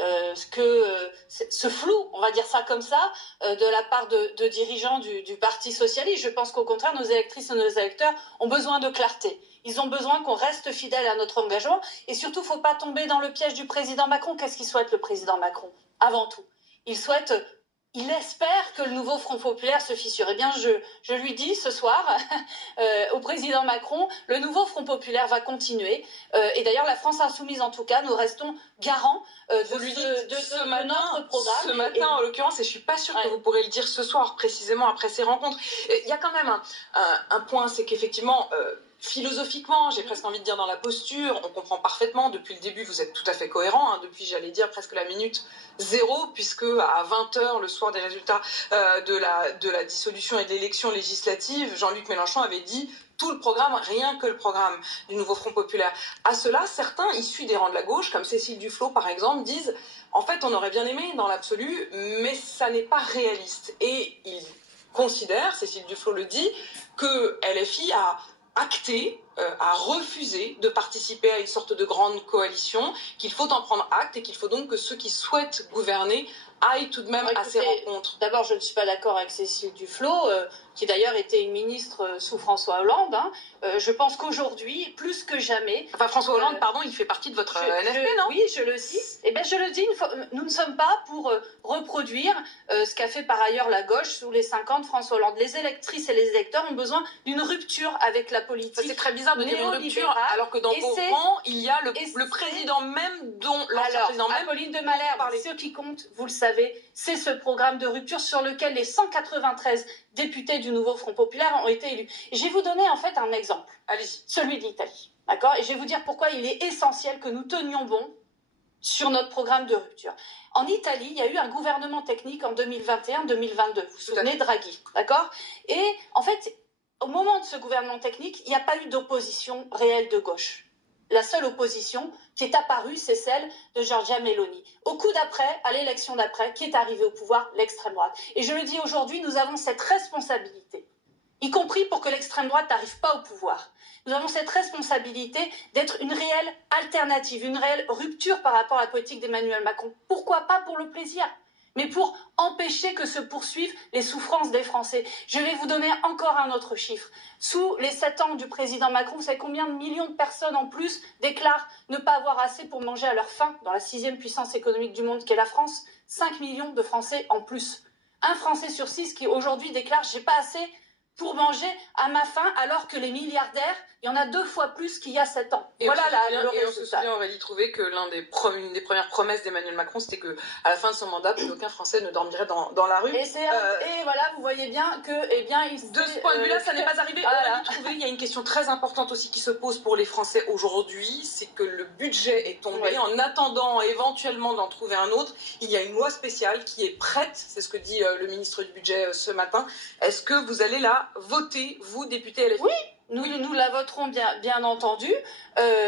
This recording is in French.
ce flou, on va dire ça comme ça, de la part de dirigeants du Parti socialiste. Je pense qu'au contraire, nos électrices et nos électeurs ont besoin de clarté. Ils ont besoin qu'on reste fidèle à notre engagement. Et surtout, il ne faut pas tomber dans le piège du président Macron. Qu'est-ce qu'il souhaite, le président Macron? Avant tout, il espère que le nouveau Front populaire se fissure. Eh bien, je lui dis ce soir au président Macron, le nouveau Front populaire va continuer. Et d'ailleurs, la France insoumise, en tout cas, nous restons garants de notre programme. Ce matin, en l'occurrence, et je ne suis pas sûre que vous pourrez le dire ce soir, précisément après ces rencontres. Il y a quand même un point, c'est qu'effectivement... philosophiquement, j'ai presque envie de dire dans la posture, on comprend parfaitement, depuis le début vous êtes tout à fait cohérent, depuis j'allais dire presque la minute 0, puisque à 20h le soir des résultats de la dissolution et de l'élection législative, Jean-Luc Mélenchon avait dit tout le programme, rien que le programme du nouveau Front populaire. À cela, certains issus des rangs de la gauche, comme Cécile Duflot par exemple, disent en fait on aurait bien aimé dans l'absolu, mais ça n'est pas réaliste. Et il considère, Cécile Duflot le dit, que LFI a acté, a refusé de participer à une sorte de grande coalition, qu'il faut en prendre acte et qu'il faut donc que ceux qui souhaitent gouverner aillent tout de même à ces rencontres. D'abord, je ne suis pas d'accord avec Cécile Duflot, qui d'ailleurs était une ministre sous François Hollande. Je pense qu'aujourd'hui, plus que jamais... Enfin, François Hollande, pardon, il fait partie de votre NFP, non? Oui, je le dis. Eh bien, je le dis, nous ne sommes pas pour reproduire ce qu'a fait par ailleurs la gauche sous les 5 ans de François Hollande. Les électrices et les électeurs ont besoin d'une rupture avec la politique. C'est très bizarre de dire une rupture, alors que dans vos rangs, il y a le président même, dont l'ancien président même... Apolline de Malherbe, ce qui compte, vous le savez, c'est ce programme de rupture sur lequel les 193 députés du nouveau Front populaire ont été élus. Et je vais vous donner en fait un exemple. Allez-y. Celui de l'Italie. D'accord? Et je vais vous dire pourquoi il est essentiel que nous tenions bon sur notre programme de rupture. En Italie, il y a eu un gouvernement technique en 2021-2022. Vous vous souvenez, Draghi. D'accord? Et en fait, au moment de ce gouvernement technique, il n'y a pas eu d'opposition réelle de gauche. La seule opposition qui est apparue, c'est celle de Giorgia Meloni. Au coup d'après, à l'élection d'après, qui est arrivée au pouvoir? L'extrême droite. Et je le dis aujourd'hui, nous avons cette responsabilité, y compris pour que l'extrême droite n'arrive pas au pouvoir. Nous avons cette responsabilité d'être une réelle alternative, une réelle rupture par rapport à la politique d'Emmanuel Macron. Pourquoi pas pour le plaisir, mais pour empêcher que se poursuivent les souffrances des Français. Je vais vous donner encore un autre chiffre. Sous les 7 ans du président Macron, vous savez combien de millions de personnes en plus déclarent ne pas avoir assez pour manger à leur faim dans la 6e puissance économique du monde qu'est la France? 5 millions de Français en plus. Un Français sur 6 qui aujourd'hui déclare « j'ai pas assez pour manger à ma faim », alors que les milliardaires, il y en a 2 fois plus qu'il y a 7 ans. Et voilà le résultat. Et on se souvient, Aurélie Trouvé, que une des premières promesses d'Emmanuel Macron, c'était qu'à la fin de son mandat, plus aucun Français ne dormirait dans la rue. Et voilà, vous voyez bien que, eh bien, de ce point de vue-là, ça n'est pas arrivé. Aurélie Trouvé, il y a une question très importante aussi qui se pose pour les Français aujourd'hui, c'est que le budget est tombé. Oui. En attendant éventuellement d'en trouver un autre, il y a une loi spéciale qui est prête, c'est ce que dit le ministre du Budget ce matin. Est-ce que vous allez la voter, vous, député LFI? Oui, nous la voterons bien entendu.